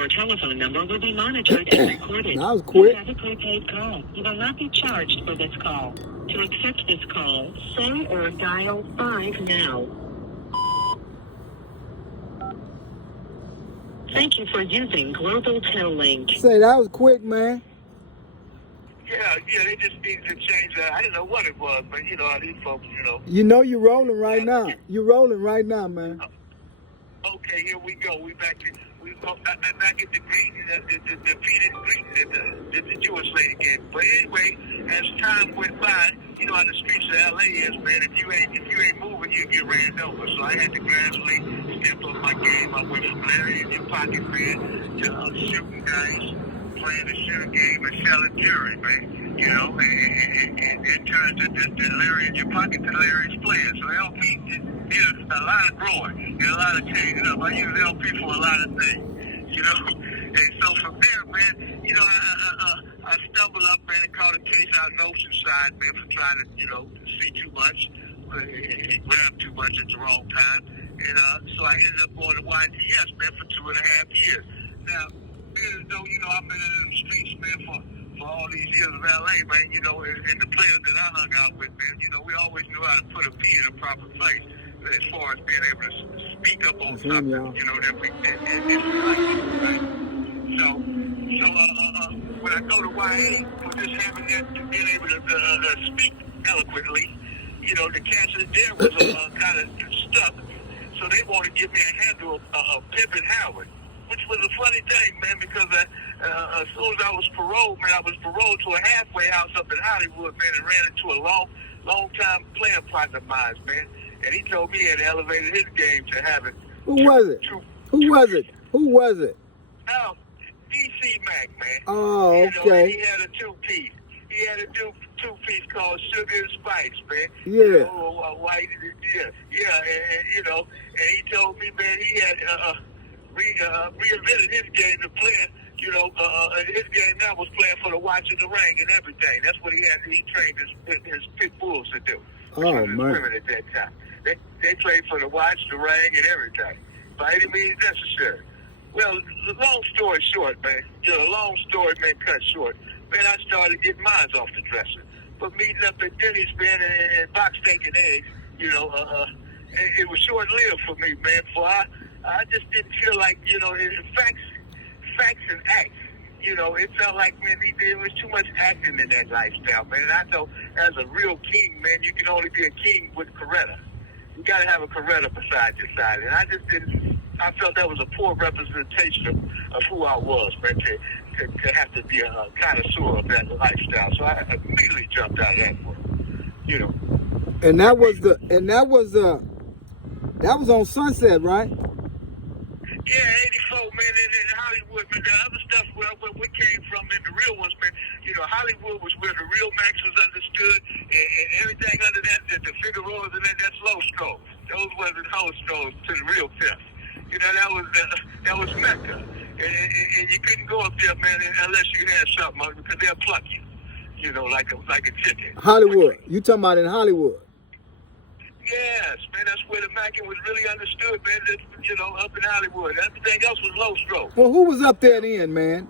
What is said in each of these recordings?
your telephone number will be monitored and recorded. That was quick. You have a prepaid call. You will not be charged for this call. To accept this call, say or dial 5 now. Thank you for using Global Tel Link. Say, that was quick, man. Yeah, they just needed to change that. I didn't know what it was, but these folks, You know you're rolling right now. You're rolling right now, man. Okay, here we go. We back at the greeting, the defeated greeting that the Jewish lady gave. But anyway, as time went by, you know how the streets of LA is, man. If you ain't moving, you get ran over. So I had to gradually step up my game. I went from Larry in your pocket, man, to shooting guys, playing the shooting game and selling jewelry, man. You know, and it turns to Larry in your pocket to Larry's playing. So LP did a lot of growing and a lot of changing up. I use LP for a lot of things, you know. And so from there, man, I stumbled up, man, and caught a case out in Oceanside, man, for trying to, see too much, grab too much at the wrong time. And so I ended up going to YTS, man, for 2.5 years. Now, being as though, I've been in the streets, man, for all these years of LA, man, and the players that I hung out with, man, we always knew how to put a P in a proper place as far as being able to speak up on something, that we right? So when I go to YA, for just having that, being able to speak eloquently, the cats there was kind of stuck, so they wanted to give me a handle of Pimpin' Howard, which was a funny thing, man, because as soon as I was paroled, man, I was paroled to a halfway house up in Hollywood, man, and ran into a long-time playing partner of mine, man. And he told me he had elevated his game to having Who was it? Who was it? Oh, DC Mac, man. Oh, okay. He had a two-piece. He had a two-piece called Sugar and Spice, man. Yeah. White, yeah, and he told me, man, he had reinvented his game to play. His game now was playing for the Watch and the Ring and everything. That's what he had. He trained his pit bulls to do. Oh, man. Women at that time. They played for the Watch, the Ring, and everything. By any means necessary. Well, the long story short, man. Long story, man, cut short. Man, I started getting mines off the dresser. But meeting up at Denny's, man, and box steak and eggs, it was short-lived for me, man. For I just didn't feel like, facts and acts. It felt like, man, there was too much acting in that lifestyle, man. And I know as a real king, man, you can only be a king with Coretta. You got to have a Coretta beside your side. And I just didn't, I felt that was a poor representation of who I was, man, to have to be a connoisseur of that lifestyle. So I immediately jumped out of that one, And that was on Sunset, right? Yeah, 84, man, in Hollywood, man. The other stuff where we came from, and the real ones, man, Hollywood was where the real Max was understood, and everything under that, the Figueroas and that's low strolls. Those wasn't low strolls to the real fifth. That was Mecca. And you couldn't go up there, man, unless you had something, because they'll pluck you, like a chicken. Hollywood. You talking about in Hollywood? Yes, man, that's where the Mackin was really understood, man, up in Hollywood. Everything else was low stroke. Well, who was up there then, man?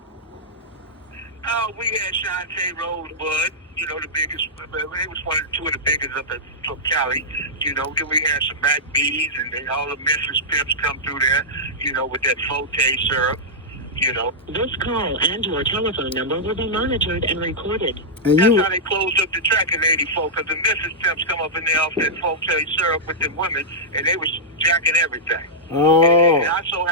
Oh, we had Shantae Rosebud, the biggest, it was two of the biggest up from Cali, then we had some Mac B's, and then all the Memphis Pimps come through there, with that Forte syrup, This call and your telephone number will be monitored and recorded. And that's how they closed up the track in 84, because the Memphis Pimps come up in there off that Forte syrup with them women, and they was jacking everything. Oh. And I so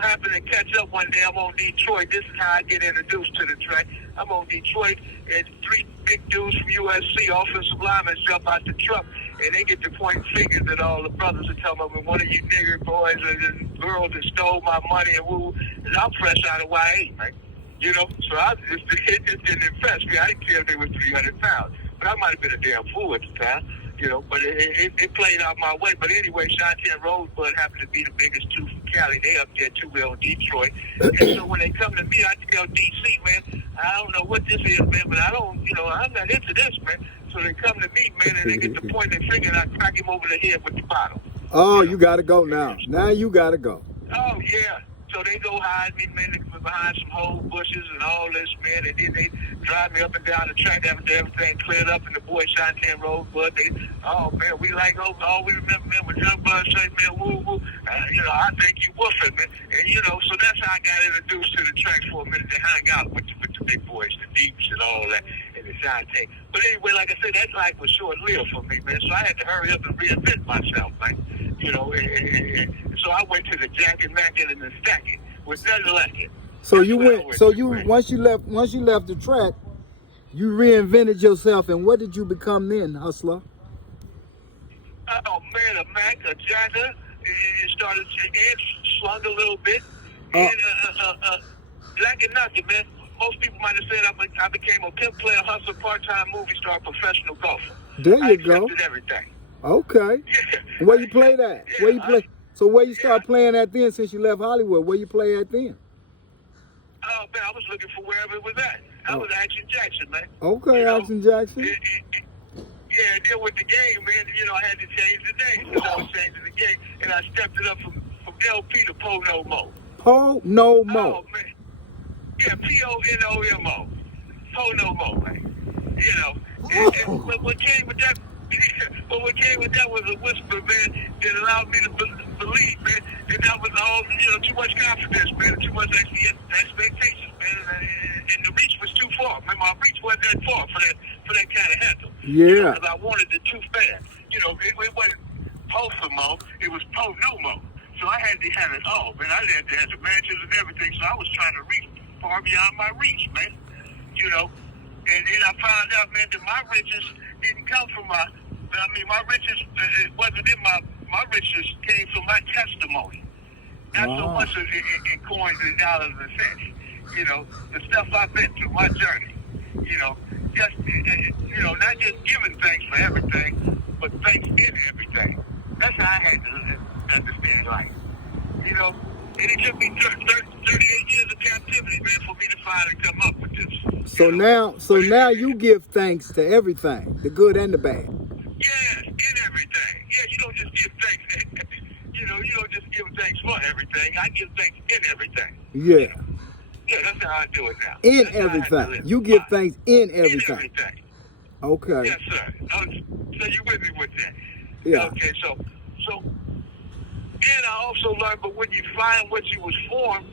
happened to catch up one day. I'm on Detroit. This is how I get introduced to the track. I'm on Detroit, and 3 big dudes from USC, offensive linemen, jump out the truck, and they get to pointing fingers at all the brothers and tell them, one of you nigger boys and girls that stole my money and woo. And I'm fresh out of YA, man. So it just didn't impress me. I didn't care if they were 300 pounds, but I might have been a damn fool at the time. But it played out my way. But anyway, Shantae and Rosebud happen to be the biggest two from Cali. They up there too, well in Detroit. And so when they come to me, I tell DC, man, I don't know what this is, man, but I'm not into this, man. So they come to me, man, and they get to point their finger, and I crack him over the head with the bottle. Oh, you got to go now. Now you got to go. Oh, yeah. So they go hide me, man, behind some whole bushes and all this, man. And then they drive me up and down the track after everything cleared up in the boy Shantan Road. But they, oh, man, we like, oh, all we remember, man, when Young Bud say, man, woo, woo. You know, I think you woofing, man. And, you know, so that's how I got introduced to the tracks for a minute to hang out with the big boys, the Deeps and all that, and the Shantan. But anyway, like I said, that life was short-lived for me, man. So I had to hurry up and reinvent myself, man. You know, and so I went to the Jack and Mack and the Stacking with nothing like it. So you went. So you once you left the track, you reinvented yourself. And what did you become then, Hustler? Oh man, a Mac, a Jagger. It started and slung a little bit. And like it nothing, man. Most people might have said I became a pimp player, hustler, part-time movie star, professional golfer. There you go. I accepted everything. Okay. Yeah. Where you play at? Yeah, Where you play? So where you start playing at then since you left Hollywood? Where you play at then? Oh man, I was looking for wherever it was at. I was Action Jackson, man. Okay, You know, Action Jackson. Yeah, and then with the game, man, you know, I had to change the name because I was changing the game, and I stepped it up from LP to Po No Mo. Po No Mo. Oh man, yeah, PONOMO, Po No Mo, man. You know, but what came with that? But what came with that was a whisper, man, that allowed me to believe, man, and that was all, you know, too much confidence, man, too much expectations, man, and the reach was too far. Man, my reach wasn't that far for that kind of handle. Yeah. Because I wanted it too fast. You know, it wasn't Po-Mo, it was Po No Mo. So I had to have it all, man. I had to have the mansions and everything, so I was trying to reach far beyond my reach, man. You know, and then I found out, man, that my riches didn't come from my riches, it wasn't in my riches came from my testimony. Not so much in coins and dollars and cents. You know, the stuff I've been through, my journey. You know, just, you know, not just giving thanks for everything, but thanks in everything. That's how I had to understand life. You know, and it took me 38 years of captivity, man, for me to finally come up with this. So now you give thanks to everything, the good and the bad. Yeah, in everything. Yeah, you don't just give thanks. You know, you don't just give thanks for everything. I give thanks in everything. Yeah. Yeah, that's how I do it now. In That's how I have to everything. live You give life. thanks in In everything. everything. Okay. Yes, sir. So you with me with that? Yeah. Okay, so, and I also learned, but when you find what you was formed,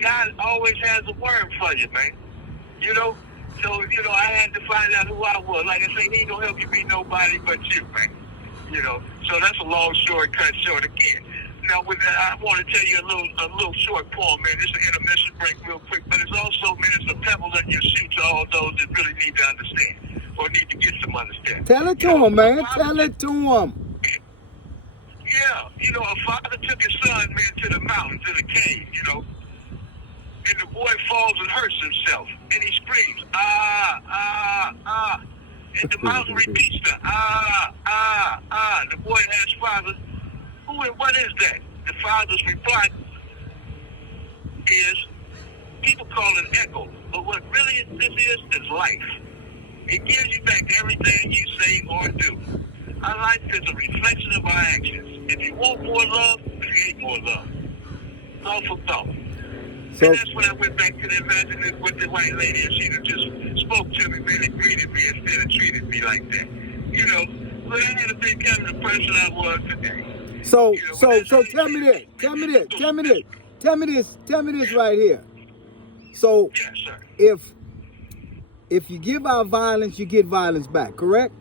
God always has a word for you, man. You know? So, you know, I had to find out who I was. Like I say, he ain't gonna help you be nobody but you, man. You know? So that's a long story cut short again. Now, I want to tell you a little short poem, man. It's an intermission break real quick, but it's also, man, it's a pebble in your shoe to all those that really need to understand or need to get some understanding. Tell it to him, man. Tell it to him. Yeah, you know, a father took his son, man, to the mountains, in a cave, you know, and the boy falls and hurts himself, and he screams, ah, ah, ah, and the mountain repeats the ah, ah, ah. The boy asks father, who and what is that? The father's reply is, people call it echo, but what really this is life. It gives you back everything you say or do. Our life is a reflection of our actions. If you want more love, create more love. Thought for thought. So, And that's when I went back to the imagining with the white lady, and she just spoke to me, man, and greeted me instead of treated me like that. You know, but I had to become the person I was today. so You know, tell me this. Tell me this right here. So Yes, sir. if you give out violence, you get violence back, correct?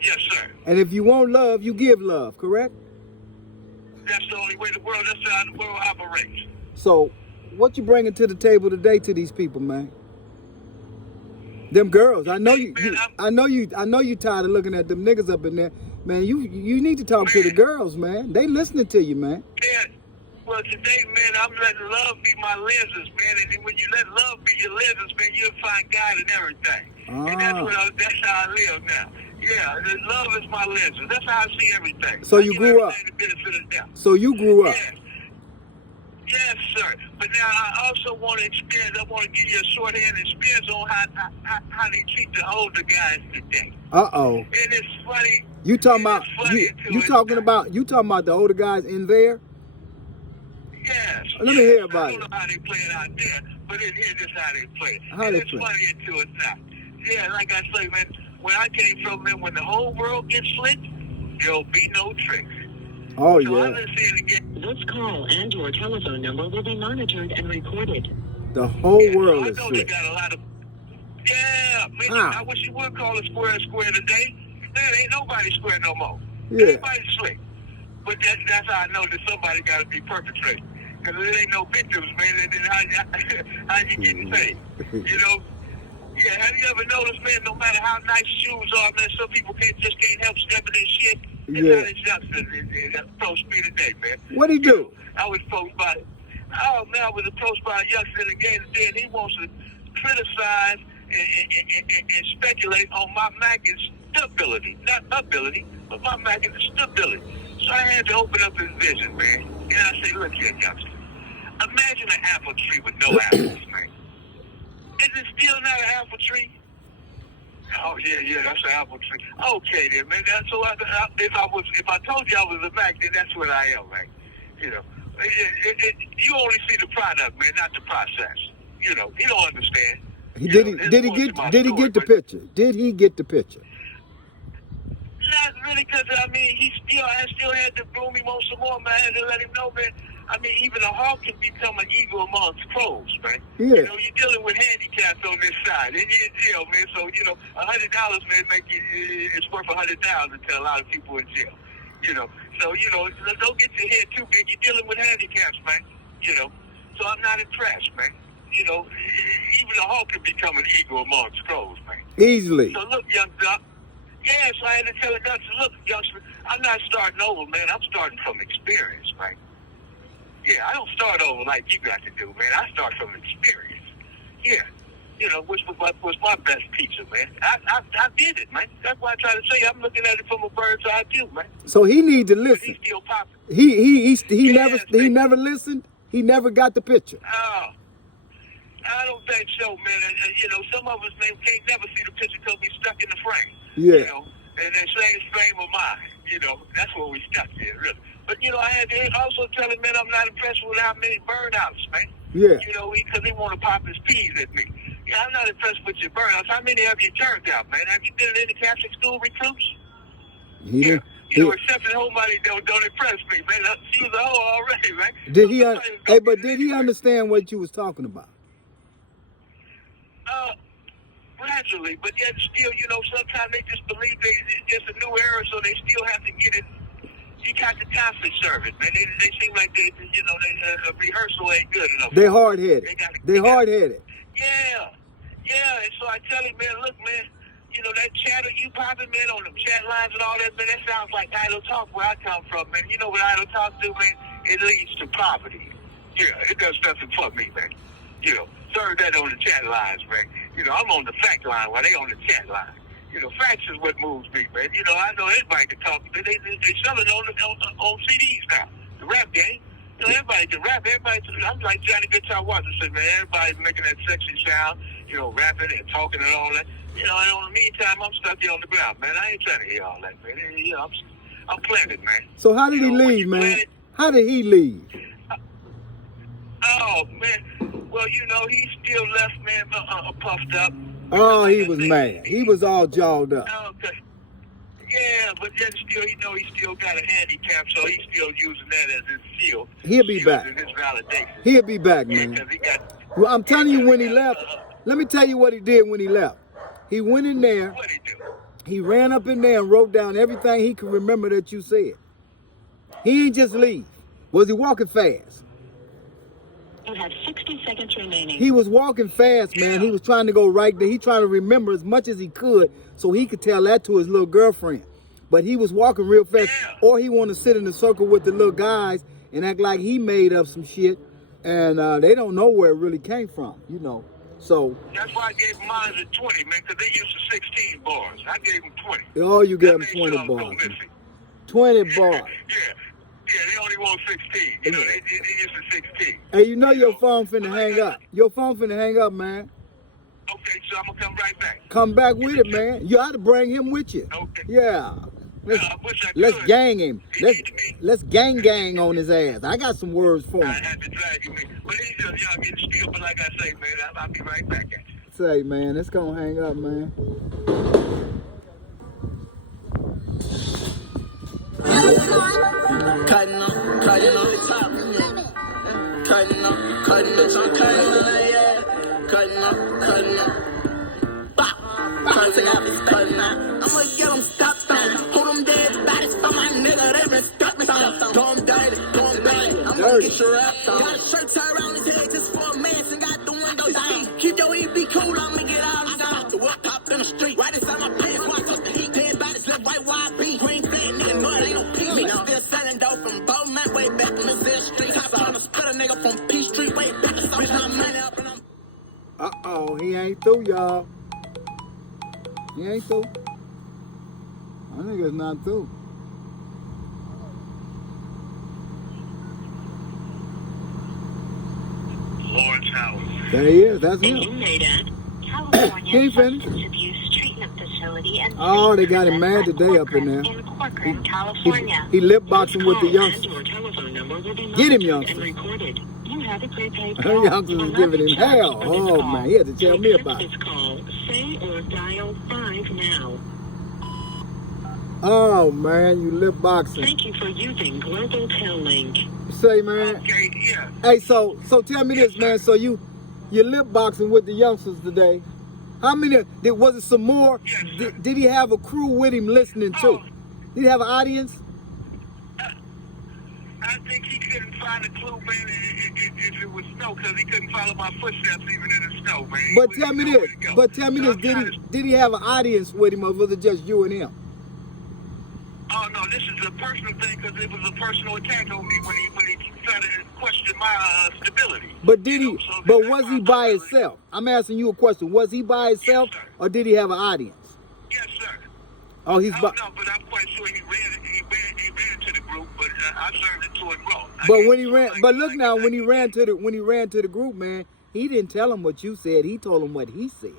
Yes, sir. And if you want love, you give love, correct? That's the only way that's how the world operates. So, what you bringing to the table today to these people, man? Them girls, I know you tired of looking at them niggas up in there, man. You need to talk to the girls, man. They listening to you, man. Yeah. Well, today, man, I'm letting love be my lenses, man. And then when you let love be your lenses, man, you'll find God in everything. And that's how I live now. Yeah, love is my lenses. That's how I see everything. So you grew up. The benefit of doubt. So you grew up. Yes. Yes, sir. But now I also want to experience. I want to give you a shorthand experience on how they treat the older guys today. And it's funny. You talking about the older guys in there? Yes. Let me hear I about don't it. know how they play it out there, but in here, this how they play it. How And they it's play? funny until it's not. Yeah, like I say, man, where I came from, man, when the whole world gets slick, there'll be no tricks. Oh So I'm yeah, just saying again. This call and your telephone number will be monitored and recorded. the whole Yeah, so world I is know they slick. got a lot of. Yeah, man, How? I wish you would call it square today. Man, ain't nobody square no more. Yeah. Everybody's slick. But that's how I know that somebody got to be perpetrating. Because there ain't no victims, man. And then how you getting paid? You know? Yeah, have you ever noticed, man, no matter how nice shoes are, man, some people can't help stepping in shit. It's Yeah. how this youngster approached me today, man. What'd he do? I was approached by, I was approached by a youngster again, and he wants to criticize and speculate on my Mac's stability. Not ability, but my Mac's stability. So I had to open up his vision, man. And I say, look here, youngster. Imagine an apple tree with no apples, man. Is it still not an apple tree? Oh yeah, that's an apple tree. Okay then, man. That's so. If I told you I was a Mac, then that's what I am, man. You know, you only see the product, man, not the process. You know, you don't understand. Did he get the picture? Did he get the picture? Not really, because I still had to bloom him on some more, man. I had to let him know, man. I mean, even a hawk can become an eagle amongst crows, man. Yeah. You know, you're dealing with handicaps on this side, and you're in jail, man. So you know, $100 may make you. It's worth $100,000 to a lot of people in jail. You know, so you know, don't get your head too big. You're dealing with handicaps, man. You know, so I'm not impressed, man. You know, even a hawk can become an eagle amongst crows, man. Easily. So look, young duck. Yeah, so I had to tell the youngster, look, youngster, I'm not starting over, man. I'm starting from experience, man. Yeah, I don't start over like you got to do, man. I start from experience. Yeah. You know, which was my best teacher, man. I did it, man. That's why I try to say I'm looking at it from a bird's eye view, man. So he need to But listen. he's still popping. He Yeah, never listened. He never got the picture. Oh, I don't think so, man. You know, some of us, man, can't never see the picture because we stuck in the frame. Yeah. You know, and that same frame of mind, you know, that's where we stuck there, really. But, you know, I had to also tell him, man, I'm not impressed with how many burnouts, man. Yeah. You know, because he want to pop his peas at me. Yeah, I'm not impressed with your burnouts. How many have you turned out, man? Have you been in any Catholic school recruits? He Yeah. didn't. You know, except the whole money don't impress me, man. She was a hoe already, man. Did he? Hey, But did he understand what you was talking about? Gradually, but yet still, you know, sometimes they just believe it's a new era, so they still have to get it. You got to constantly serve it, man. They seem like a rehearsal ain't good enough. They hard headed. They hard headed. Yeah. And so I tell him, man, look, man, you know, that chatter you popping, man, on them chat lines and all that, man, that sounds like idle talk where I come from, man. You know what idle talk do, man? It leads to poverty. Yeah, it does nothing for me, man. You know, serve that on the chat lines, man. You know, I'm on the fact line while they on the chat line. You know, facts is what moves me, man. You know, I know everybody can talk. They sell it on CDs now. The rap game. You know, everybody can rap. I'm like Johnny Guitar Watson, man. Everybody's making that sexy sound, you know, rapping and talking and all that. You know, and in the meantime, I'm stuck here on the ground, man. I ain't trying to hear all that, man. You know, I'm planted, man. So how did he You know, when leave, you man? planted- How did he leave? Oh, man. Well, you know, he still left, man, puffed up. Oh, he was mad. He was all jawed up. Okay. Yeah, but then still, you know, he still got a handicap, so he's still using that as his shield. He'll be back. And his validation. He'll be back, Yeah, man. because he got. Well, I'm telling you, when he got, left, let me tell you what he did when he left. He went in there, What'd he do? he ran up in there and wrote down everything he could remember that you said. He ain't just leave. Was he walking fast? You have 60 seconds remaining. He was walking fast, man. He was trying to go right there. He trying to remember as much as he could so he could tell that to his little girlfriend. But he was walking real fast. Yeah. Or he want to sit in the circle with the little guys and act like he made up some shit. And they don't know where it really came from, you know. So, That's why I gave him mine at 20, man, because they used to 16 bars. I gave him 20. oh, you gave him That made 20 sure I was bars. missing. 20 bars. Yeah, they only want 16. You know, they used to 16. Hey, you know your phone finna hang up. Your phone finna hang up, man. Okay, so I'm going to come right back. Come back with it, man. You ought to bring him with you. Okay. Yeah. I wish I Let's could. gang him. He need to be. Let's gang on his ass. I got some words for I him. had to drag him in. But he's just young and still, but like I say, man, I'll be right back at you. Say, man, it's gonna hang up, man. Cutting up, cutting up, cutting up, cutting bitch, I'm cutting up, yeah. Cutting up, cutting up. Bop, cutting up, cutting up. I'ma get them stop, hold them dead bodies for my nigga, they been stuck me down. Don't dirty, don't dirty. I'm gonna get your rap on. Got a shirt tied around his head just for a man, and got the window down. Keep your EB cool, I'ma get all this out. To walk up in the street, right inside my pants, watch us the heat. Dead bodies left white, wide beat. Green fan, nigga, mud, ain't no pee. Me still selling dope from Bowman, way back from the Z Street. Top trying to split a nigga from P Street, way back to some time, money up and I'm. Uh-oh, he ain't through, y'all. He ain't through. I think it's not through. Lawrence Howard. There he is. That's him. Inmate at He California ain't finished. Substance Abuse Treatment Facility and Oh, they got him Treatment mad at today up in Corcoran there. In Corcoran, He, California. he lip boxing with the Call youngsters. and your telephone number will be Get him, monitored youngsters. and recorded. You have a prepaid The call. youngsters Will was not giving be him charged hell. for this Oh, call. man, he had to tell me accept about it. this call, say or dial 5 now. Oh, man, you lip boxing. Thank you for using Global Tel Link. Say, man. Okay, yeah. Hey, so tell me this, man. So you lip boxing with the youngsters today. How many? Was it some more? Yes, sir. Did he have a crew with him listening too? Oh. Did he have an audience? I think he couldn't find a clue, man, if it was snow, because he couldn't follow my footsteps even in the snow, man. He But wouldn't tell me know this. where to go. But tell me So this. I'm trying to- Did he have an audience with him, or was it just you and him? Oh no, this is a personal thing because it was a personal attack on me when he tried to question my stability. But did he? You know, so But that's was why he I'm by really- himself? I'm asking you a question. Was he by himself, Yes, sir. or did he have an audience? Yes, sir. Oh, he's I by. don't know, but I'm quite sure he ran into the group, but I served it to him wrong. But when he ran, but look now, when he ran to the group, man, he didn't tell him what you said. He told him what he said.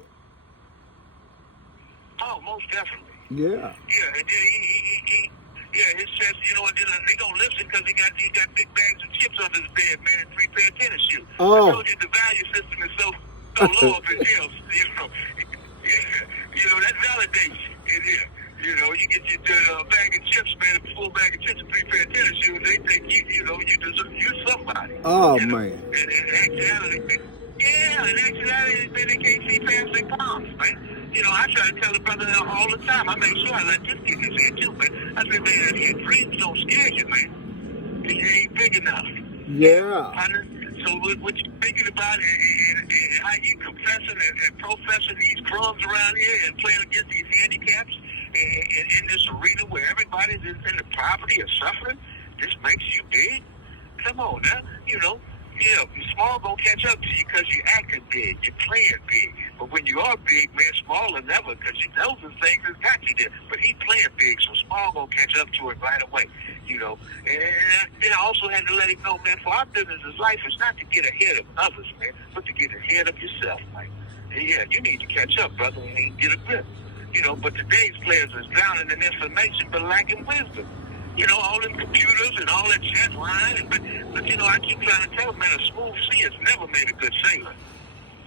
Oh, most definitely. Yeah. Yeah, and then his chest, you know, and then they don't listen because he got big bags of chips under his bed, man, and 3 pair of tennis shoes. Oh. I told you the value system is so low up in here, you know. You know, that validates you in here. You know, you get your bag of chips, man, a full bag of chips and 3 pair of tennis shoes, they think you know, you're somebody. Oh, you know? man. And actuality, man, they can't see past their palms, man. You know, I try to tell the brother all the time. I make sure I let this kid in here too, man. I said, man, your dreams don't scare you, man. You ain't big enough. Yeah. So what you thinking about and how you confessing and professing these crumbs around here and playing against these handicaps and in this arena where everybody's in the poverty of suffering, this makes you big? Come on now, you know. Yeah, small gonna catch up to you because you're acting big, you're playing big. But when you are big, man, small will never, because you know the things that got you there. But he playing big, so small gonna catch up to it right away, you know. And then I also had to let him know, man, for our business is life is not to get ahead of others, man, but to get ahead of yourself, man. And yeah, you need to catch up, brother, and you get a grip. You know, but today's players is drowning in information but lacking wisdom. You know, all them computers and all that chat line. But you know, I keep trying to tell them, man, a smooth sea has never made a good sailor.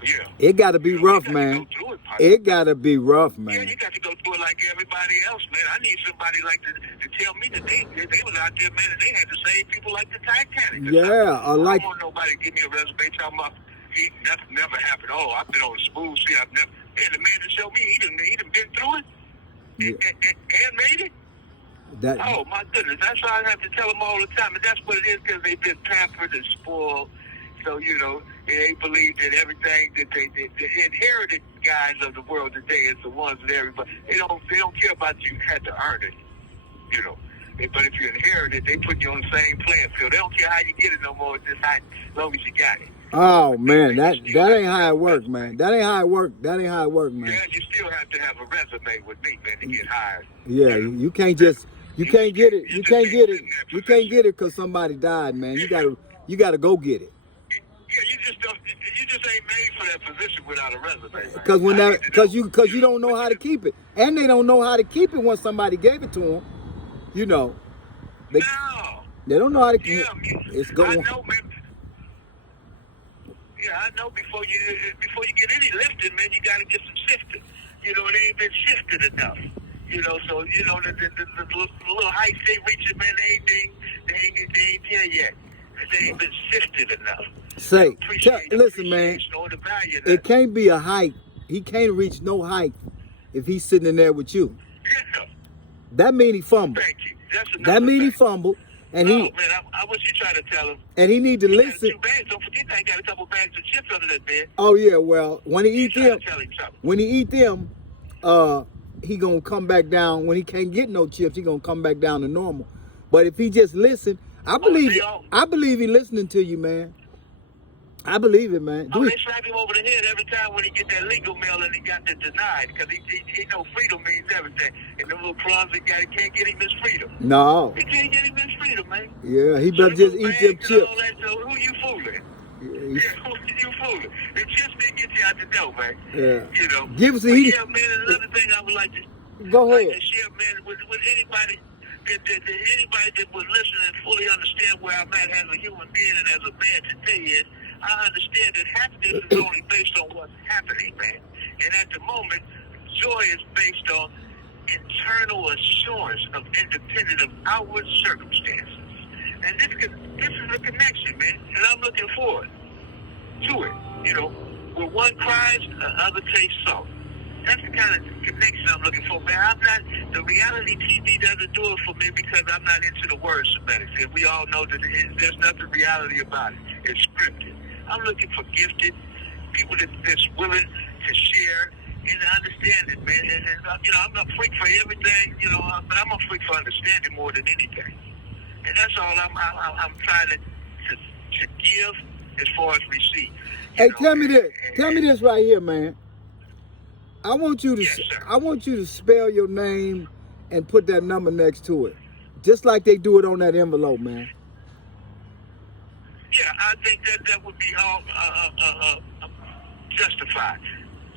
Yeah. It got to be You know, rough, you gotta man. go through it, partner. It got to be rough, Yeah, man. you got to go through it like everybody else, man. I need somebody like to tell me that they was out there, man, and they had to save people like the Titanic. Yeah, or like. I don't want nobody to give me a resume talking about nothing never happened. Oh, I've been on a smooth sea. I've never. And the man that showed me, he done been through it and made it. That. Oh, my goodness. That's why I have to tell them all the time. And that's what it is, because they've been pampered and spoiled. So, you know, they believe that everything that the inherited guys of the world today is the ones that everybody, they don't care about you had to earn it, you know. But if you inherit it, they put you on the same playing field. They don't care how you get it no more, as long as you got it. Oh man, that ain't how it work, man. That ain't how it work. That ain't how it work, man. Yeah, you still have to have a resume with me, man, to get hired. Yeah, you can't just. You can't get it. You can't get it. You can't get it because somebody died, man. You gotta go get it. Yeah, you just ain't made for that position without a resume. Because you don't know how to keep it, and they don't know how to keep it when somebody gave it to them. you know, they No. don't know how to. Yeah, It's I going. know, man. Yeah, I know. Before you get any lifting, man, you got to get some sifting. You know, they ain't been sifted enough. You know, so you know the little heights they reaching, man, they ain't there yet. They ain't been sifted enough. Say, Appreciate listen, man. or the value of It that. can't be a height. He can't reach no height if he's sitting in there with you. Yeah. That mean he fumbled. Thank you. That's That another mean he thing. fumbled, and Oh, he man, I was you trying to tell him. and he need to He got listen. 2 bags. Don't forget that he got a couple bags of chips under that bed. Oh yeah, well when he You eat trying them, to tell him something. when he eat them, he gonna come back down. When he can't get no chips, he gonna come back down to normal. But if he just listen, I believe he listening to you, man. I believe it, man. Oh, they slap him over the head every time when he get that legal mail and he got it denied because he know freedom means everything. And them little crumbs he got, he can't get him his freedom. No. He can't get him his freedom, man. Yeah, he better just eat them chips. All that, so who you fooling? Yeah, Yeah, who you fooling? The chips didn't get you out the door, man. yeah. You know. Give us a But heat. yeah, man, another thing I would like to Go like ahead. to share, man, with anybody anybody that would listen and fully understand where I'm at as a human being and as a man today is, I understand that happiness is only based on what's happening, man. And at the moment, joy is based on internal assurance of independent of outward circumstances. And this is a connection, man, and I'm looking forward to it. You know, where one cries, the other tastes salt. That's the kind of connection I'm looking for, man. The reality TV doesn't do it for me because I'm not into the word semantics. And we all know that there's nothing reality about it. It's scripted. I'm looking for gifted people that's willing to share and understand it, man. And you know, I'm a freak for everything, you know, but I'm a freak for understanding more than anything. And that's all I'm trying to give as far as receive. Hey, tell me this. Tell me this right here, man. I want you to Yes, sir. I want you to spell your name and put that number next to it, just like they do it on that envelope, man. Yeah, I think that would be all justified.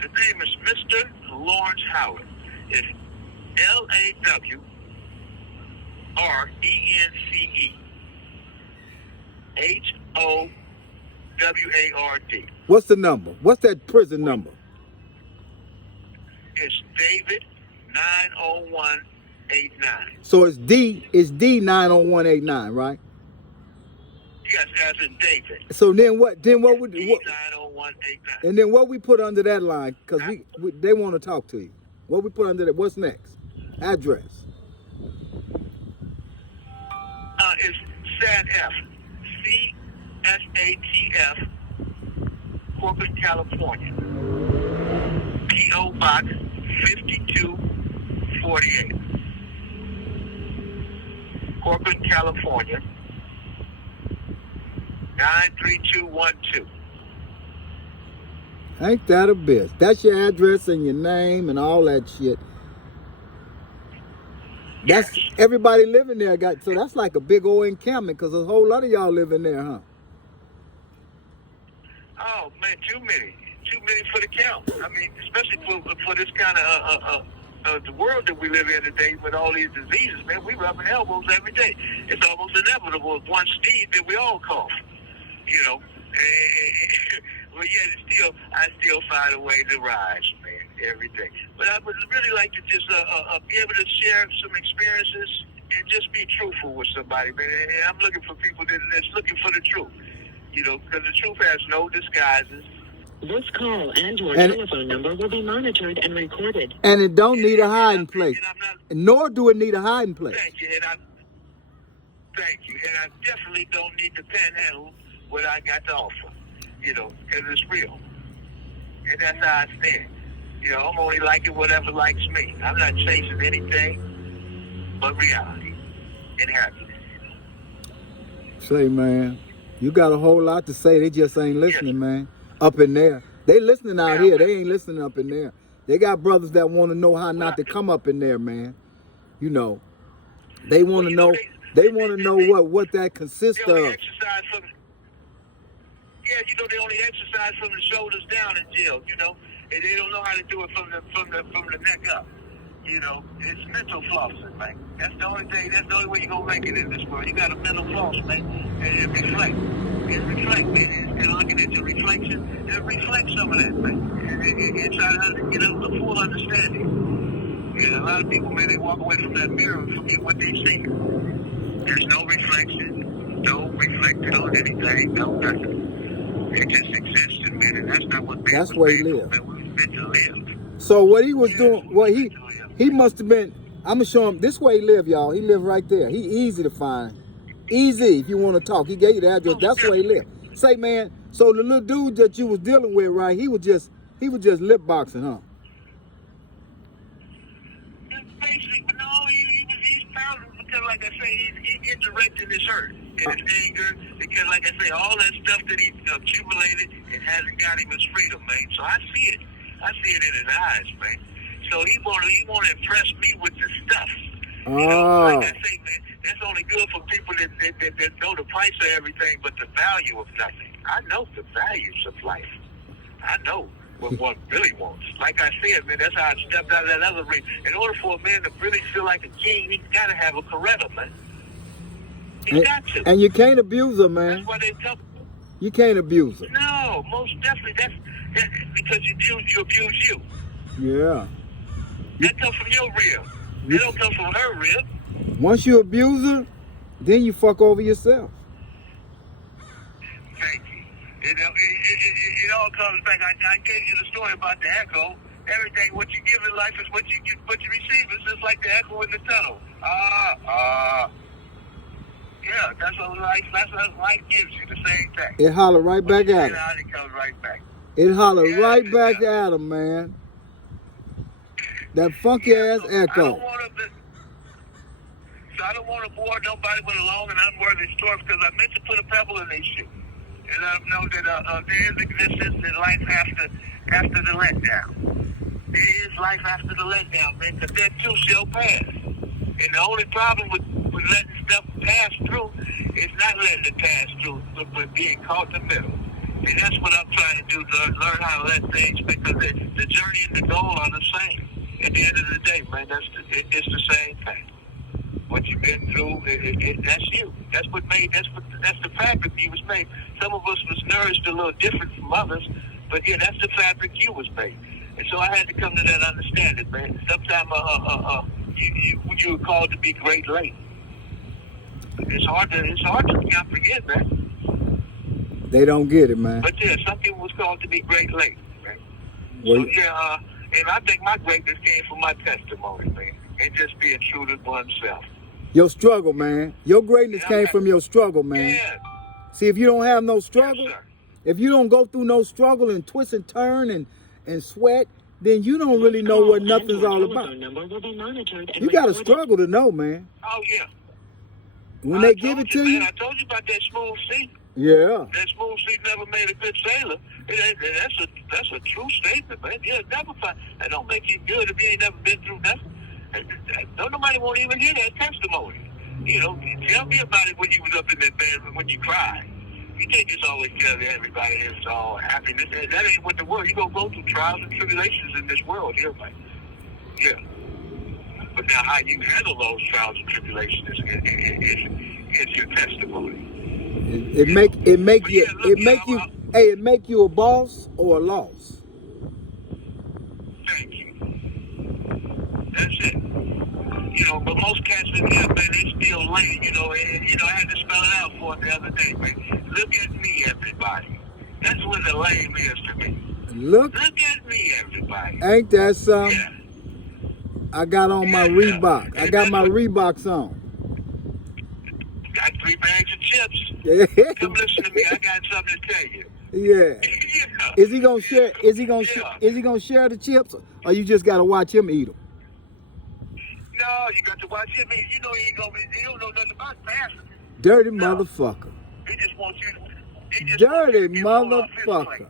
The name is Mr. Lawrence Howard. It's LAWRENCE HOWARD. What's the number? What's that prison number? It's David 90189. So it's D 90189, right? Yes, as in David. So then what? Then what would? D What, 90189. and then what we put under that line? Because they want to talk to you. What we put under that? What's next? Address. It's SATF. CSATF. Corcoran, California. P.O. Box 5248. Corcoran, California. 93212. Ain't that a bitch? That's your address and your name and all that shit. That's everybody living there got. So that's like a big old encampment because a whole lot of y'all live in there, huh? Oh man, too many for the count. I mean, especially for this kind of the world that we live in today with all these diseases, man. We rubbing elbows every day. It's almost inevitable. If one sneeze, then we all cough. You know, but yeah, I still find a way to rise, man, every day. But I would really like to just be able to share some experiences and just be truthful with somebody, man. And I'm looking for people that's looking for the truth, you know, because the truth has no disguises. This call and your And- telephone number will be monitored and recorded. And it don't need a hiding place, And I'm not, nor do it need a hiding place. thank you, and I definitely don't need to panhandle what I got to offer, you know, because it's real. And that's how I stand. You know, I'm only liking whatever likes me. I'm not chasing anything but reality and happiness. Say, man, you got a whole lot to say. They just ain't listening, man. Up in there. They listening out here. They ain't listening up in there. They got brothers that want to know how not to come up in there, man. You know, they want to know. They want to know what that consists They only of. exercise from, they only exercise from the shoulders down in jail, you know, and they don't know how to do it from the neck up. You know, it's mental flossing, man. That's the only thing. That's the only way you're gonna make it in this world. You got a mental floss, man, and reflect. Reflect, man. Instead of looking at your reflection, reflect some of that, man. And try to get a full understanding. And a lot of people, man, they walk away from that mirror and forget what they see. There's no reflection, no reflected on anything, no nothing. It just exists in man, and that's not what man That's was where he made for, lived. man. We was meant to live. So what he was doing, what he must have been. I'm gonna show him this way he live, y'all. He live right there. He easy to find. Easy if you want to talk. He gave you the address. That's where he live. Say, man. So the little dude that you was dealing with, right? He was just lip boxing, huh? Basically, but no, he's proud of, because, like I say, he's indirecting his hurt and his anger, because, like I say, all that stuff that he accumulated, it hasn't got him his freedom, man. So I see it. I see it in his eyes, man. So he want to impress me with the stuff. You know, like I say, man, that's only good for people that know the price of everything, but the value of nothing. I know the values of life. I know what one really wants. Like I said, man, that's how I stepped out of that other ring. In order for a man to really feel like a king, he's got to have a Coretta, man. He's got to. And you can't abuse her, man. That's why they tell. You can't abuse her. No, most definitely. That's because you abuse you. Yeah. That comes from your rib. It don't come from her rib. Once you abuse her, then you fuck over yourself. Thank you. It all comes back. I gave you the story about the echo. Everything, what you give in life is what you get, what you receive. It's just like the echo in the tunnel. Yeah, that's what life gives you, the same thing. It holler right back at him. It comes right back. It holler right back at him, man. That funky ass echo. I don't want to bore nobody with a long and unworthy story, because I meant to put a pebble in their shit. And let them know that there is existence in life after the letdown. There is life after the letdown, man, because that too shall pass. And the only problem with letting stuff pass through is not letting it pass through, but being caught in the middle. And that's what I'm trying to do, learn how to let things, because the journey and the goal are the same. At the end of the day, man, it's the same thing. What you've been through, that's you. That's the fabric you was made. Some of us was nourished a little different from others, but yeah, that's the fabric you was made. And so I had to come to that understanding, man. Sometimes you were called to be great late. It's hard to comprehend that. They don't get it, man. But yeah, some people was called to be great late, man. Well, So yeah, and I think my greatness came from my testimony, man, and just being true to oneself. Your struggle, man. Your greatness came from your struggle, man. Yeah. See, if you don't have no struggle, Yes, sir. if you don't go through no struggle and twist and turn and sweat, then you don't really know what nothing's all about. You got to struggle to know, man. Oh yeah. When I they give told it to man, you, I told you about that smooth sea. yeah. That smooth sea never made a good sailor. That's a true statement, man. Yeah, never find. That don't make you good if you ain't never been through nothing. Don't nobody won't even hear that testimony. You know, tell me about it when you was up in that bed, when you cried. You can't just always tell everybody it's all happiness. That ain't what the world. You gonna go through trials and tribulations in this world here, man. Yeah. But now, how you handle those trials and tribulations is your testimony. It make you a boss or a loss. Thank you. That's it. You know, but most cats in here, man, they still lame, you know, and, you know, I had to spell it out for it the other day, man. Look at me, everybody. That's what the lame is to me. Look at me, everybody. Ain't that something? Yeah. I got on my Reebok. I got my Reeboks on. Got 3 bags of chips. Yeah. Come listen to me. I got something to tell you. Yeah. Yeah. Is he gonna share? Is he gonna? Yeah. Is he gonna share the chips, or you just gotta watch him eat them? No, you got to watch him. You know he ain't gonna be. He don't know nothing about fasting. Dirty No. motherfucker. He just wants you. He just Dirty wants you to get full off his motherfucker. plate.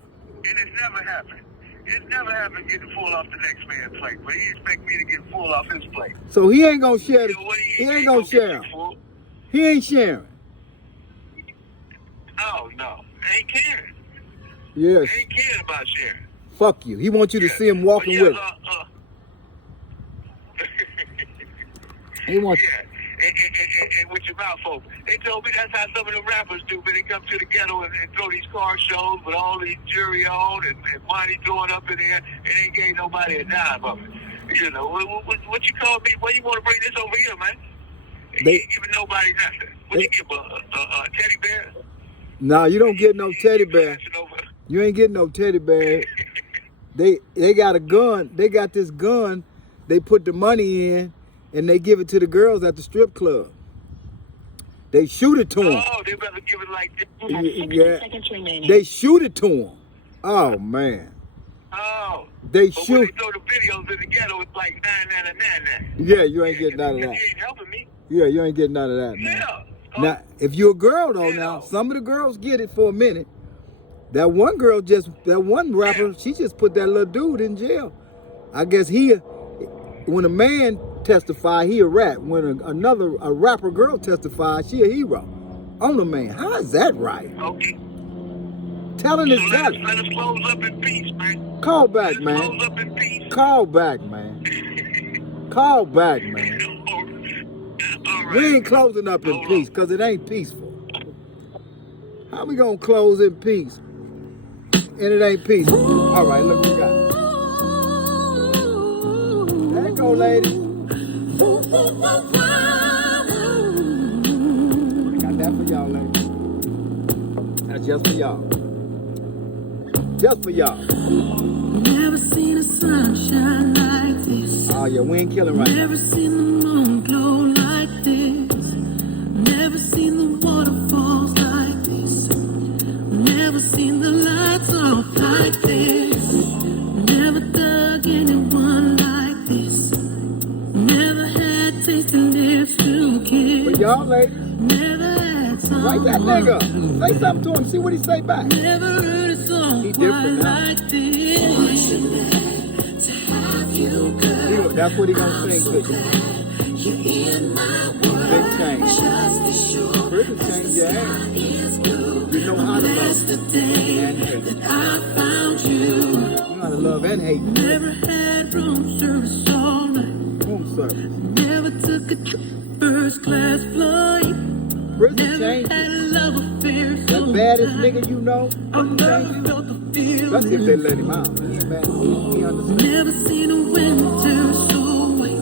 And it's never happened. It's never happened getting full off the next man's plate. But he expect me to get full off his plate. So he ain't gonna share. You know what? He ain't gonna get share. you full. He ain't sharing. Oh no, ain't caring. Yes. Ain't caring about sharing. Fuck you. He wants you to see him walking with. He wants. Yeah. And with your mouth open. They told me that's how some of the rappers do, but they come to the ghetto and throw these car shows with all these jury on and money throwing up in there, and they ain't gave nobody a dime of it. You know, what you call me? Why you want to bring this over here, man? They ain't giving nobody nothing. What you give a teddy bear? No, you don't get no teddy bear. You ain't getting no teddy bear. They got a gun. They got this gun. They put the money in, and they give it to the girls at the strip club. They shoot it to them. Oh, they better give it like this. You have 60 Yeah. seconds remaining. They shoot it to them. Oh man. Oh. They But when shoot. they throw the videos in the ghetto, it's like 999. Yeah, you ain't getting none of You that. ain't helping me. Yeah, you ain't getting none of that, man. Yeah. Oh, Now, if you're a girl though, Yeah. now some of the girls get it for a minute. That one rapper, she just put that little dude in jail. I guess when a man testify, he a rat. When a rapper girl testify, she a hero. On a man, how is that right? okay. Telling So is let telling. us close up in peace, man. Call back, Let's man. close up in peace. Call back, man. Call back, man. All right. We ain't closing up in Hold peace because it ain't peaceful. How we gonna close in peace? And it ain't peaceful. All right, look what we got. There you go, ladies. I got that for y'all, ladies. That's just for y'all. Just for y'all. Never seen a sunshine like this. Oh yeah, we ain't killing right now. Never seen the moon glow like this. Never seen the waterfalls like this. Never seen the lights off like this. Never dug anyone like this. Never had tasting lips to For kiss. y'all, ladies, Never had write that someone. nigga. Say something to him. See what he say back. Never heard a song He quite different now. like this. To have you, girl. That's what he gonna sing to you. You're in my world. Big change. Just as sure Pretty change your ass. is blue. You know how to That's love. the day And hate. that I found you. You know how to love and hate. Never had room service all night. Room service. Never took a first class flight. Prison Never changes. had a love affair. The So baddest tight. nigga you know. I've Prison never changes. felt the feeling. That's if they let him out. He's bad. He understands. Never seen a winter so white.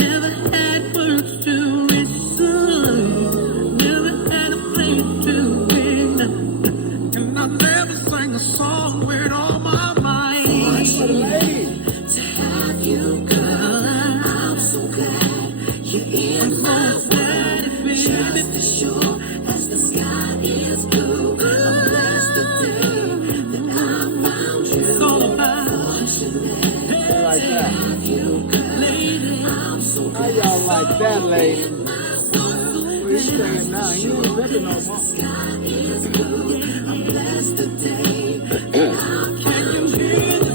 Never had words to recite. Never had a place to ignite. And I never sang a song with all my might. For the ladies. To have you, girl, I'm so glad you're in my world. Just as sure as the sky is blue, I'm blessed today that I found you. It's all about Like that. you, lady. I'm so How y'all like that, ladies? glad Where he saying now? He ain't ripping no more. I'm blessed today. Can you hear the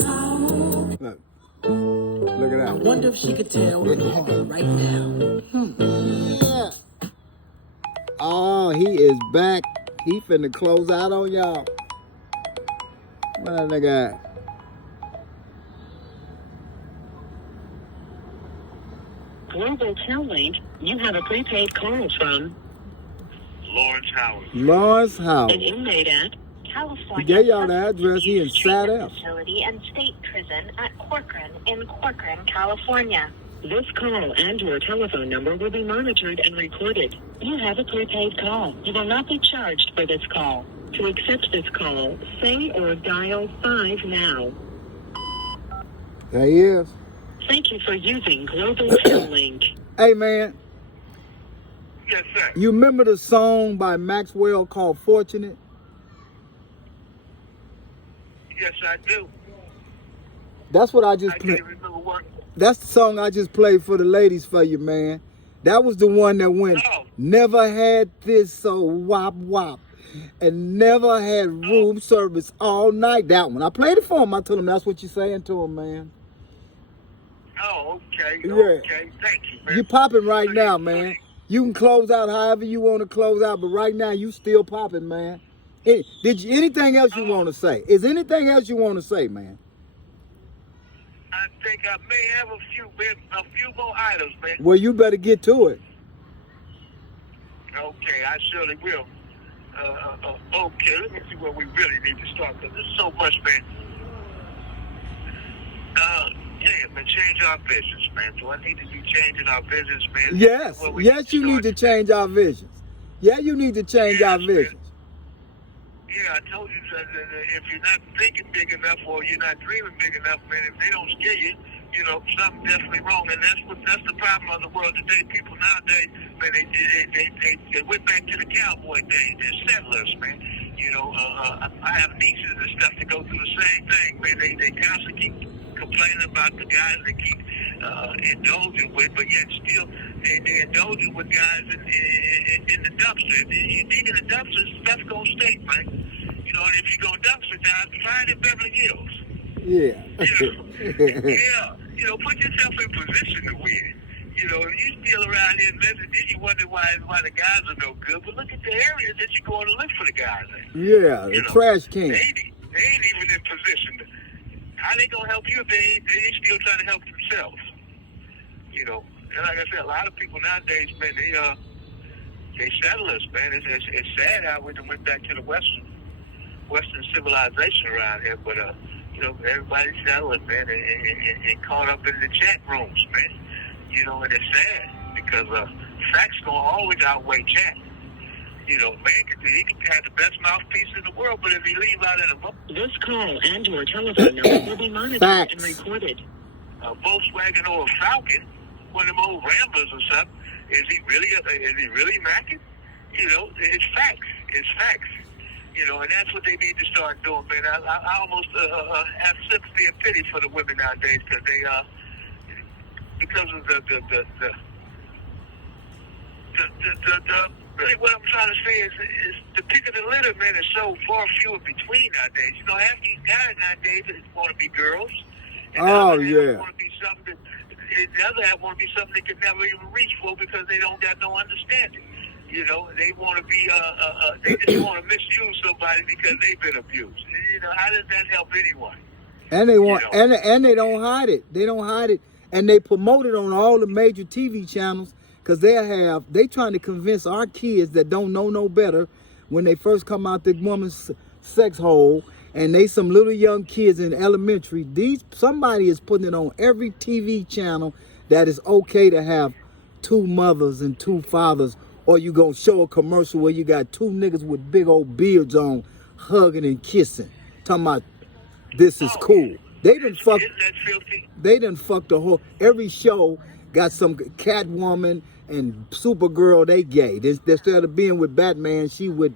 sound? Look. Look at that. Wonder if she could tell we're in heaven right now. Yeah. Oh, he is back. He finna close out on y'all. What that nigga at? Global Tel-Link, you have a prepaid call from Lawrence Howard. Lawrence Howard. an inmate at He California gave y'all the address. He in Sad Treatment F. Facility and State Prison at Corcoran in Corcoran, California. This call and your telephone number will be monitored and recorded. You have a prepaid call. You will not be charged for this call. To accept this call, say or dial 5 now. There he is. Thank you for using Global Tel-Link. Hey, man. Yes, sir. You remember the song by Maxwell called Fortunate? Yes, I do. That's what I just I played. can't remember what. That's the song I just played for the ladies for you, man. That was the one that went, Oh. never had this so wop wop. And never had room service all night. That one. I played it for him. I told him that's what you're saying to him, man. Oh, okay. Yeah. Okay. Thank you, man. You popping right now, man. You can close out however you want to close out, but right now you still popping, man. Anything else you want to say? Is anything else you want to say, man? think I may have a few more items, man. Well, you better get to it. Okay, I surely will. Okay, let me see where we really need to start, because there's so much, man. Yeah, man, change our business, man. Do I need to be changing our business, man? Yes, yes, you need to change our visions. Yeah, you need to change our visions. Yeah, I told you that if you're not thinking big enough or you're not dreaming big enough, man, if they don't scare you, you know, something's definitely wrong. And that's the problem of the world today. People nowadays, man, they went back to the cowboy days. They're settlers, man. You know, I have nieces and stuff that go through the same thing, man. They constantly keep complaining about the guys they keep indulging with, but yet still they're indulging with guys in the dumpster. If you dig in the dumpster, stuff's gonna stink, man. You know, and if you go dumpster dive, find in Beverly Hills. Yeah. Yeah. You know, put yourself in position to win. You know, if you still around here, then you wonder why the guys are no good. But look at the areas that you're going to look for the guys in. Yeah, the trash can. They ain't even in position. How they gonna help you if they ain't still trying to help themselves? You know, and like I said, a lot of people nowadays, man, they settlers, man. It's sad how we went back to the Western civilization around here, but you know, everybody's settlers, man, and caught up in the chat rooms, man. You know, and it's sad because facts gonna always outweigh chat. You know, man, he can have the best mouthpiece in the world, but if he leave out in a This call and your telephone number will be monitored and recorded. a Volkswagen or a Falcon, one of them old Ramblers or something, is he really macking? You know, it's facts. It's facts. You know, and that's what they need to start doing, man. I almost have sympathy and pity for the women nowadays because they because of the really what I'm trying to say is the pick of the litter, man, is so far few in between nowadays. You know, half these guys nowadays want to be girls. And the other half want to be something the other half want to be something they could never even reach for because they don't got no understanding. You know, they want to be, they just want to misuse somebody because they've been abused. You know, how does that help anyone? And they want, and they don't hide it. They don't hide it, and they promote it on all the major TV channels because they trying to convince our kids that don't know no better when they first come out the woman's sex hole, and they some little young kids in elementary. Somebody is putting it on every TV channel that it's okay to have two mothers and two fathers, or you gonna show a commercial where you got two niggas with big old beards on hugging and kissing, talking about this is cool. They done fuck. Isn't that filthy? They done fucked the whole. Every show got some Catwoman and Supergirl. They gay. Instead of being with Batman, she with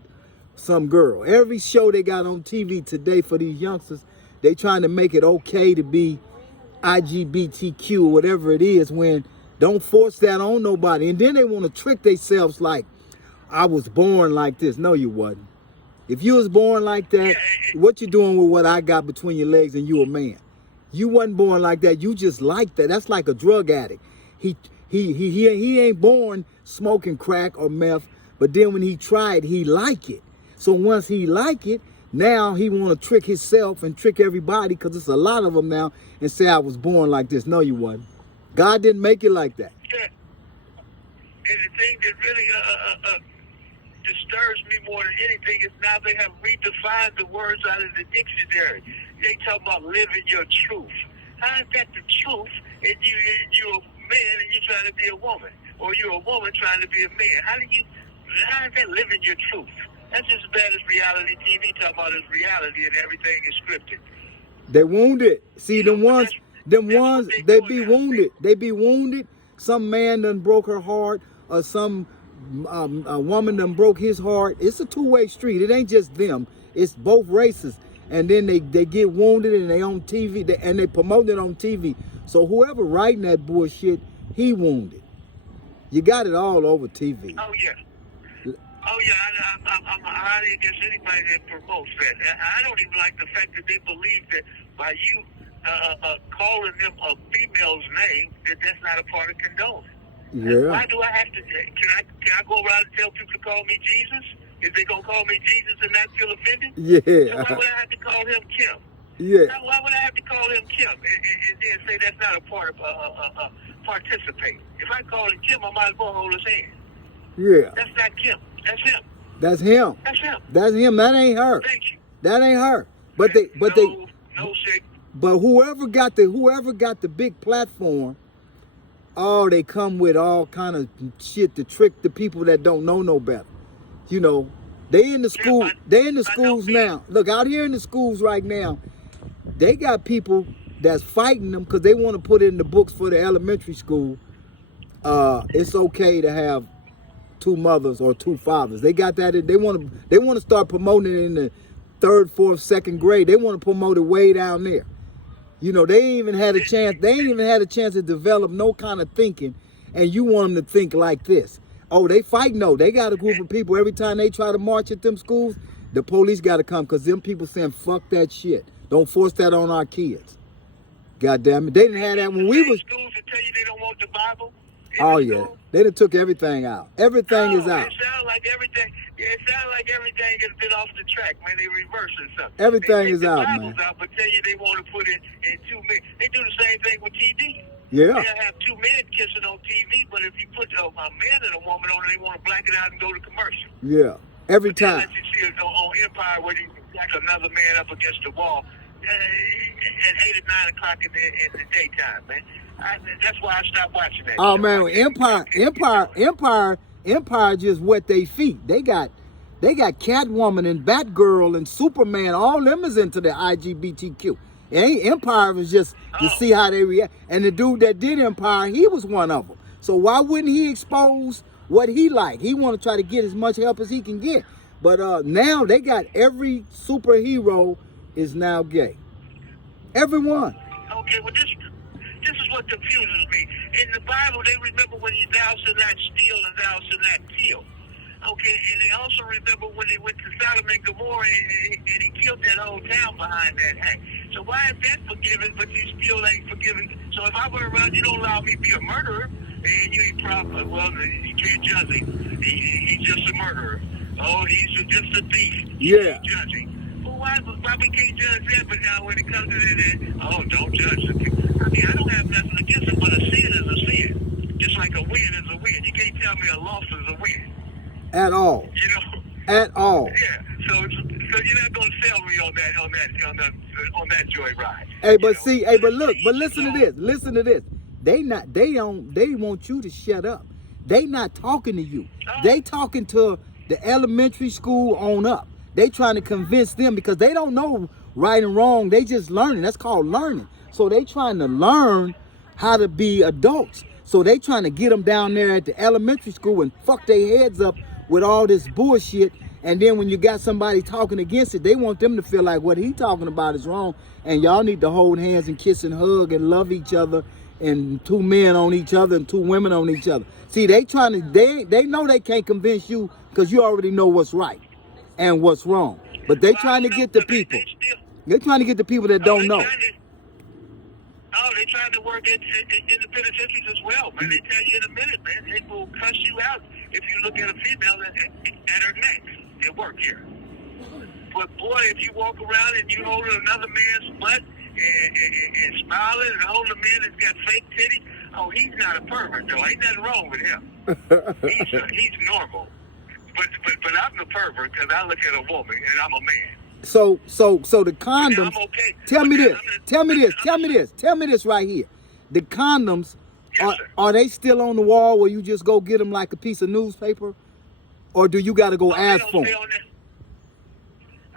some girl. Every show they got on TV today for these youngsters, they trying to make it okay to be IGBTQ or whatever it is. When don't force that on nobody. And then they want to trick themselves like, I was born like this. No, you wasn't. If you was born like that, what you doing with what I got between your legs and you a man? You wasn't born like that. You just like that. That's like a drug addict. He ain't born smoking crack or meth, but then when he tried, he like it. So once he like it, now he want to trick himself and trick everybody because it's a lot of them now and say I was born like this. No, you wasn't. God didn't make you like that. Yeah. And the thing that really disturbs me more than anything is now they have redefined the words out of the dictionary. They talk about living your truth. How is that the truth if you're a man and you're trying to be a woman? Or you're a woman trying to be a man? How is that living your truth? That's just as bad as reality TV talking about is reality and everything is scripted. They wounded. See, them ones, they be wounded. They be wounded. Some man done broke her heart, or some a woman done broke his heart. It's a two-way street. It ain't just them. It's both races. And then they get wounded and they on TV, and they promote it on TV. So whoever writing that bullshit, he wounded. You got it all over TV. Oh, yeah. Oh, yeah, I'm highly against anybody that promotes that. I don't even like the fact that they believe that by you calling them a female's name, that's not a part of condoning. Yeah. Why do I have to? Can I go around and tell people to call me Jesus? Is they gonna call me Jesus and not feel offended? Yeah. So why would I have to call him Kim? Yeah. Now, why would I have to call him Kim and then say that's not a part of participate? If I call him Kim, I might as well hold his hand. Yeah. That's not Kim. That's him. That's him. That's him. That's him. That ain't her. Thank you. That ain't her. But No shit. but whoever got the big platform, oh, they come with all kind of shit to trick the people that don't know no better. You know, they in the school. They in the schools now. Look, out here in the schools right now, they got people that's fighting them because they want to put in the books for the elementary school. It's okay to have 2 mothers or 2 fathers. They got that. They want to start promoting it in the 3rd, 4th, 2nd grade. They want to promote it way down there. You know, they ain't even had a chance. They ain't even had a chance to develop no kind of thinking, and you want them to think like this. Oh, they fight? No, they got a group of people. Every time they try to march at them schools, the police got to come because them people saying fuck that shit. Don't force that on our kids. God damn it, they didn't have that when we was. Schools that tell you they don't want the Bible. Oh yeah, they done took everything out. Everything is out. It sounds like everything. It sounds like everything has been off the track, man. They reversing something. Everything they is out, Bible's man. out, but tell you they want to put it in 2 men. They do the same thing with TV. Yeah. They'll have 2 men kissing on TV, but if you put a man and a woman on it, they want to black it out and go to commercial. Yeah. Every But then time. let you see it on Empire where you black another man up against the wall at 8 or 9 o'clock in the daytime, man. That's why I stopped watching that. Oh show. man, Empire just wet their feet. They got Catwoman and Batgirl and Superman. All them is into the IGBTQ. It ain't Empire was just to see how they react. And the dude that did Empire, he was one of them. So why wouldn't he expose what he like? He want to try to get as much help as he can get. But now they got every superhero is now gay. Everyone. Okay, well this is what confuses me. In the Bible, they remember when thou shalt not steal and thou shalt not kill. Okay, and they also remember when they went to Sodom and Gomorrah and he killed that whole town behind that act. So why is that forgiven, but you still ain't forgiven? So if I were around, you don't allow me to be a murderer, and you ain't proper. Well, you can't judge him. He's just a murderer. Oh, he's just a thief. You Yeah. can't judge him. Well, why we can't judge that, but now when it comes to that, oh, don't judge him. I mean, I don't have nothing against him, but a sin is a sin. Just like a win is a win. You can't tell me a loss is a win. At all. You know? At all. Yeah. So you're not gonna sell me on that joyride. Hey, but You know? see, hey, but look, but listen to this. Listen to this. They want you to shut up. They not talking to you. They talking to the elementary school on up. They trying to convince them because they don't know right and wrong. They just learning. That's called learning. So they trying to learn how to be adults. So they trying to get them down there at the elementary school and fuck their heads up with all this bullshit. And then when you got somebody talking against it, they want them to feel like what he talking about is wrong. And y'all need to hold hands and kiss and hug and love each other, and 2 men on each other and 2 women on each other. See, they know they can't convince you because you already know what's right and what's wrong. But they trying to get the people. They're trying to get the people that don't know. They're trying to work in the penitentiaries as well, man. They tell you in a minute, man. They will cuss you out if you look at a female at her neck at work here. But boy, if you walk around and you holding another man's butt and smiling and holding a man that's got fake titties, oh, he's not a pervert though. Ain't nothing wrong with him. He's normal. But I'm the pervert because I look at a woman and I'm a man. So the condoms. I'm okay. Tell me this. I'm Tell me this right here. The condoms, Yes, sir. are they still on the wall where you just go get them like a piece of newspaper, or do you got to go ask for them?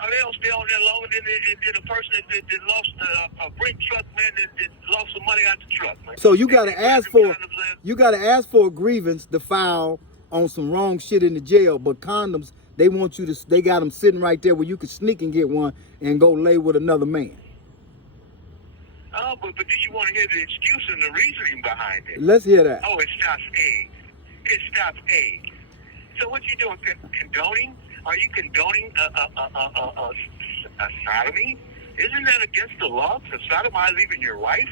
They don't stay on there longer than a person that lost a brake truck, man, that lost some money out the truck, man. So you got to ask for a grievance to file on some wrong shit in the jail, but condoms, they got them sitting right there where you can sneak and get one and go lay with another man. Oh, but do you want to hear the excuse and the reasoning behind it? Let's hear that. Oh, it stops AIDS. It stops AIDS. So what you doing? Condoning? Are you condoning a sodomy? Isn't that against the law to sodomize even your wife?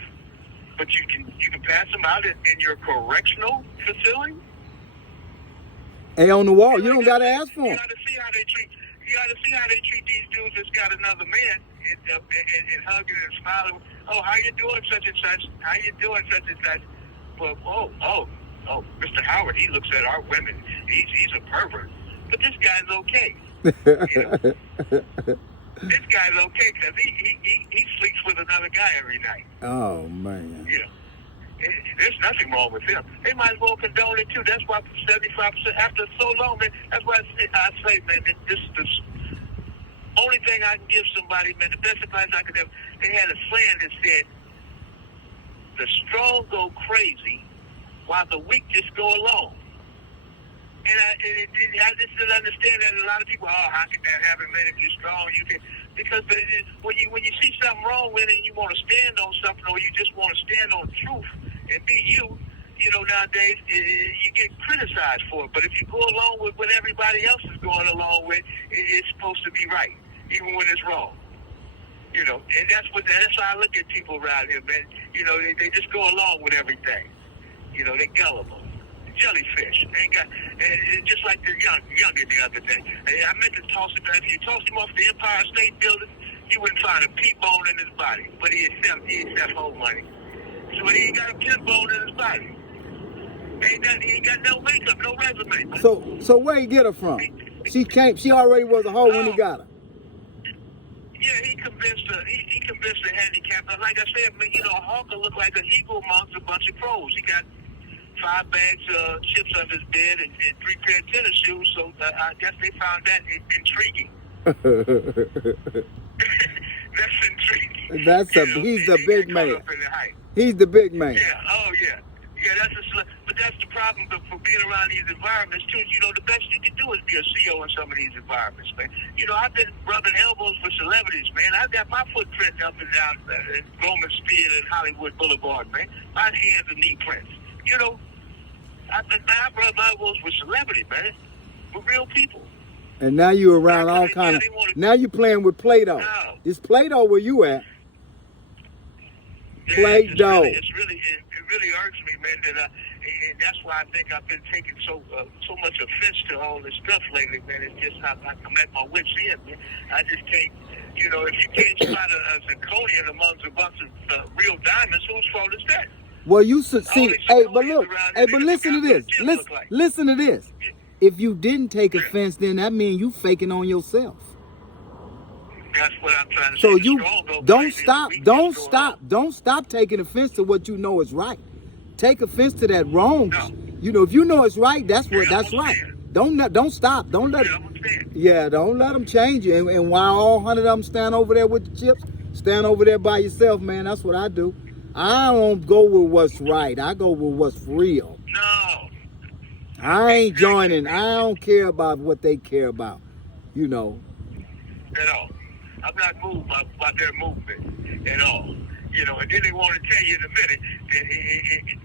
But you can pass them out in your correctional facility? Hey, on the wall, you don't got to ask for them. You got to see how they treat. you ought to see how they treat these dudes that's got another man and hugging and smiling. Oh, how you doing, such and such? How you doing, such and such? Well, oh, Mr. Howard, he looks at our women. He's a pervert. But this guy's okay. You know? This guy's okay because he sleeps with another guy every night. Oh, man. You know, there's nothing wrong with him. They might as well condone it too. That's why 75% after so long, man. That's why I say, man, that this is the only thing I can give somebody, man. The best advice I could have. They had a saying that said, "The strong go crazy, while the weak just go along." And I just didn't understand that. A lot of people, how can that happen, man? If you're strong, you can. Because when you see something wrong with it, and you want to stand on something, or you just want to stand on truth and be you. You know, nowadays you get criticized for it. But if you go along with what everybody else is going along with, it's supposed to be right, even when it's wrong. You know, and that's how I look at people around here, man. You know, they just go along with everything. You know, they gullible. Jellyfish. Just like the youngin the other day. I meant to toss him. If you tossed him off the Empire State Building, you wouldn't find a pea bone in his body. But he accept whole money. So he ain't got a pea bone in his body. He ain't got no makeup, no resume. So where he get her from? She already was a hoe when he got her. Yeah, he convinced the handicapped. Like I said, man, you know, a hawker looked like an eagle amongst a bunch of crows. He got 5 bags of chips under his bed and 3 pair of tennis shoes, so I guess they found that intriguing. That's intriguing. He's the big man. He's the big man. Yeah, yeah, but that's the problem for being around these environments too. You know, the best you can do is be a CEO in some of these environments, man. You know, I've been rubbing elbows with celebrities, man. I've got my footprint up and down Roman Spear and Hollywood Boulevard, man. My hands and knee prints. You know, I've rubbed elbows with celebrities, man. With real people. And now you're around all kind of. Now you're playing with Play-Doh. No. Is Play-Doh where you at? Yeah, Play-Doh. It really irks me, man. That and that's why I think I've been taking so much offense to all this stuff lately, man. It's just I'm at my wit's end, man. I just can't. You know, if you can't spot a zirconian amongst a bunch of real diamonds, whose fault is that? Well, you should see. Hey, but look. Hey, but listen to this. Listen to this. If you didn't take offense, then that means you faking on yourself. That's what I'm trying to say. So you don't stop taking offense to what you know is right. Take offense to that wrong. No. You know, if you know it's right, that's right. Don't stop. Don't let don't let them change you. And while all 100 of them stand over there with the chips, stand over there by yourself, man. That's what I do. I don't go with what's right. I go with what's real. No. I ain't joining. I don't care about what they care about. You know. At all. I'm not moved by their movement at all. You know, and then they want to tell you in a minute that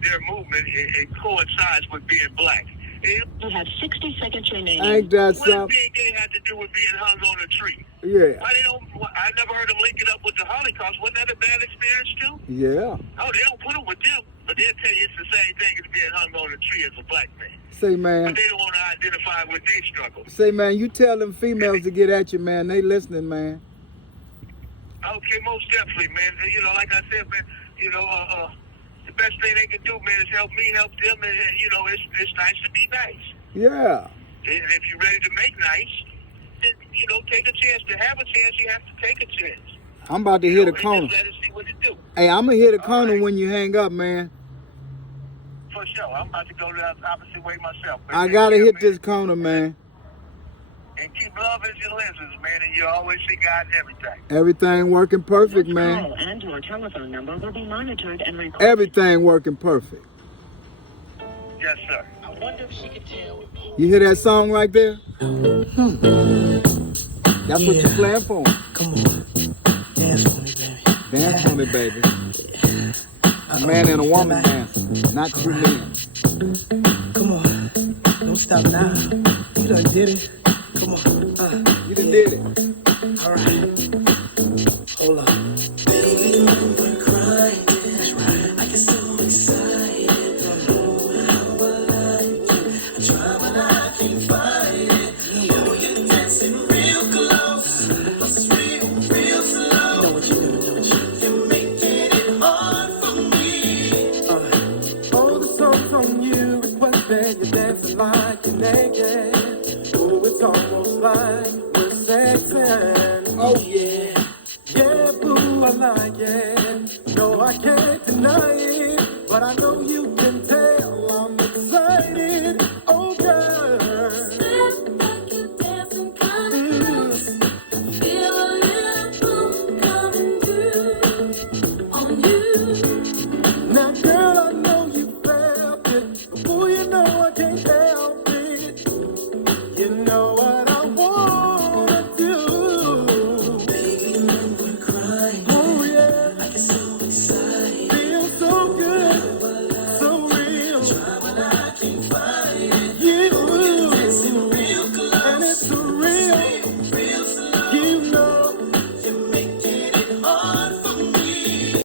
their movement it coincides with being black. You have 60 seconds remaining. Ain't that something? What does they have to do with being hung on a tree? Yeah. I never heard them link it up with the Holocaust. Wasn't that a bad experience too? Yeah. Oh, they don't put them with them, but they'll tell you it's the same thing as being hung on a tree as a black man. Say, man. But they don't want to identify with their struggle. Say, man, you tell them females to get at you, man. They listening, man. Okay, most definitely, man. You know, like I said, man, you know, the best thing they can do, man, is help me help them. And, you know, it's nice to be nice. Yeah. And if you're ready to make nice, then, you know, take a chance. To have a chance, you have to take a chance. I'm about to hit the corner. Let us see what it do. Hey, I'm going to hit the corner when you hang up, man. For sure. I'm about to go the opposite way myself. I got to hit this corner, man. And keep love as your lenses, man, and you'll always see God in everything. Everything working perfect, man. Call and your telephone number will be monitored and recorded. Everything working perfect. Yes, sir. I wonder if she could tell. You hear that song right there? That's what you're playing for. Come on. Dance for me, baby. Dance for me, baby. A man and a woman dancing, not two men. Come on. Don't stop now. You done did it. Come on. You done did it. All right. Hold on. Baby, we're crying. That's right. I get so excited. Don't know how I like it. I try, but I can't fight it. Oh, you're dancing real good. Oh yeah. Yeah, boo, I like it. No, I can't deny it. But I know you